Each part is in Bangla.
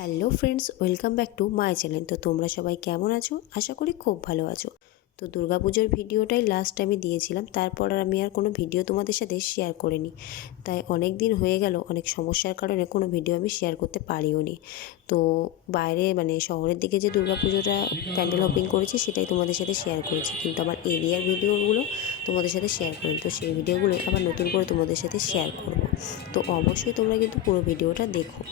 Hello friends, welcome back to my channel. তো তোমরা সবাই কেমন আছো? আশা করি খুব ভালো আছো। তো দুর্গাপুজোর ভিডিওটাই লাস্ট আমি দিয়েছিলাম, তারপর আর আমি আর কোনো ভিডিও তোমাদের সাথে শেয়ার করিনি। তাই অনেক দিন হয়ে গেল, অনেক সমস্যার কারণে কোনো ভিডিও আমি শেয়ার করতে পারিও নি। তো বাইরে শহরের দিকে যে দুর্গাপুজোটা প্যান্ডেল হপিং করেছি সেটাই তোমাদের সাথে শেয়ার করেছি, কিন্তু আমার এরিয়ার ভিডিওগুলো তোমাদের সাথে শেয়ার করিনি। তো সেই ভিডিওগুলো আবার নতুন করে তোমাদের সাথে শেয়ার করব। তো অবশ্যই তোমরা কিন্তু পুরো ভিডিওটা দেখো।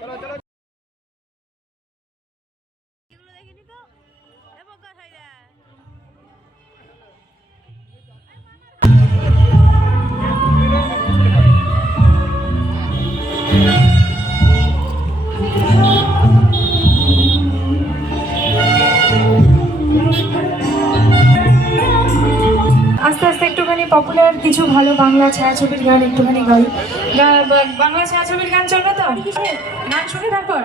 চলো চলো আস্তে আস্তে একটুখানি পপুলার কিছু ভালো বাংলা ছায়াছবির গান একটুখানি গাই। বাংলা ছায়াছবির গান চলবে তো? গান শুনে তারপর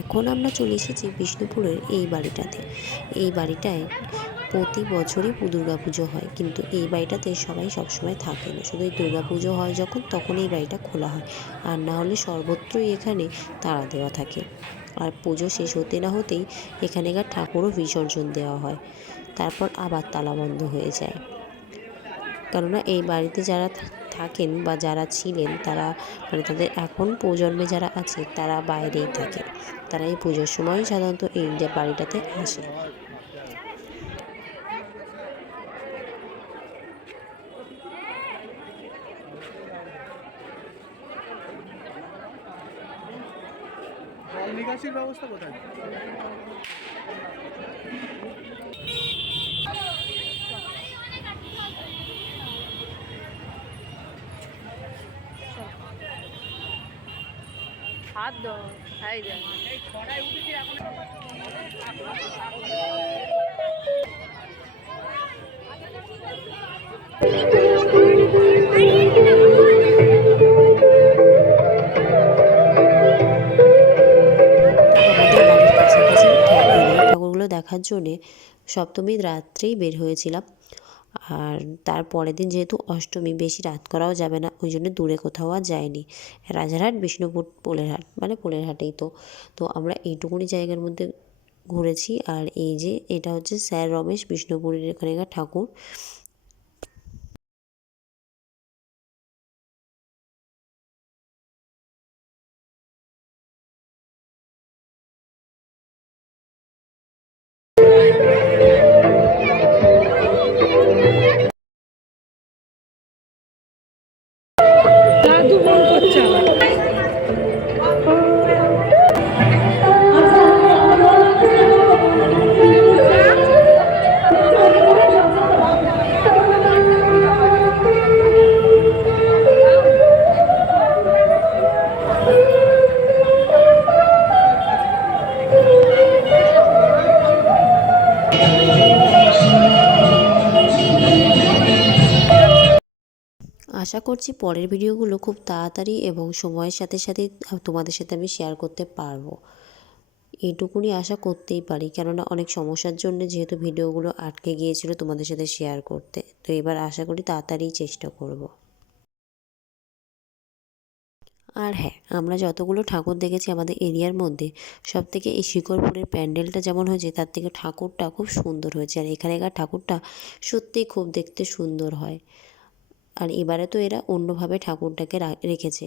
এখন আমরা চলে এসেছি বিষ্ণুপুরের এই বাড়িটাতে। এই বাড়িটায় প্রতি বছরই দুর্গাপুজো হয়, কিন্তু এই বাড়িটাতে সবাই সবসময় থাকে না, শুধু এই দুর্গাপুজো হয় যখন তখন এই বাড়িটা খোলা হয়, আর না হলে সর্বত্রই এখানে তালা দেওয়া থাকে। আর পুজো শেষ হতে না হতেই এখানেকার ঠাকুরও বিসর্জন দেওয়া হয়, তারপর আবার তালা বন্ধ হয়ে যায়। কেননা এই বাড়িতে যারা থাকেন বা যারা ছিলেন তারা তাদের এখন প্রজন্মে যারা আছে তারা বাইরেই থাকে, তারা এই পুজোর সময় সাধারণত এই যে বাড়িটাতে আসে। জল নিকাশির ব্যবস্থা কোথায়? হাত দাও খাই যায় ঠাকুরগুলো দেখার জন্যে সপ্তমীর রাত্রেই বের হয়েছিলাম। আর তার পরের দিন যেহেতু অষ্টমী, বেশি রাত করাও যাবে না, ওই জন্য দূরে কোথাও আর যায়নি। রাজারহাট, বিষ্ণুপুর, পোলেরহাট, পোলেরহাটেই তো তো আমরা এইটুকুনি জায়গার মধ্যে ঘুরেছি। আর এই যে এটা হচ্ছে স্যার রমেশ বিষ্ণুপুরের এখানকার ঠাকুর। দাদু ফোন করছে আমার। আশা করছি পরের ভিডিওগুলো খুব তাড়াতাড়ি এবং সময়ের সাথে সাথে তোমাদের সাথে আমি শেয়ার করতে পারবো। এইটুকুনি আশা করতেই পারি, কেননা অনেক সমস্যার জন্য যেহেতু ভিডিওগুলো আটকে গিয়েছিল তোমাদের সাথে শেয়ার করতে। তো এবার আশা করি তাড়াতাড়ি চেষ্টা করব। আর হ্যাঁ, আমরা যতগুলো ঠাকুর দেখেছি আমাদের এরিয়ার মধ্যে, সবথেকে এই শিকরপুরের প্যান্ডেলটা যেমন হয়েছে তার থেকে ঠাকুরটা খুব সুন্দর হয়েছে। আর এখানকার ঠাকুরটা সত্যিই খুব দেখতে সুন্দর হয়। আর এবারে তো এরা অন্যভাবে ঠাকুরটাকে রেখেছে।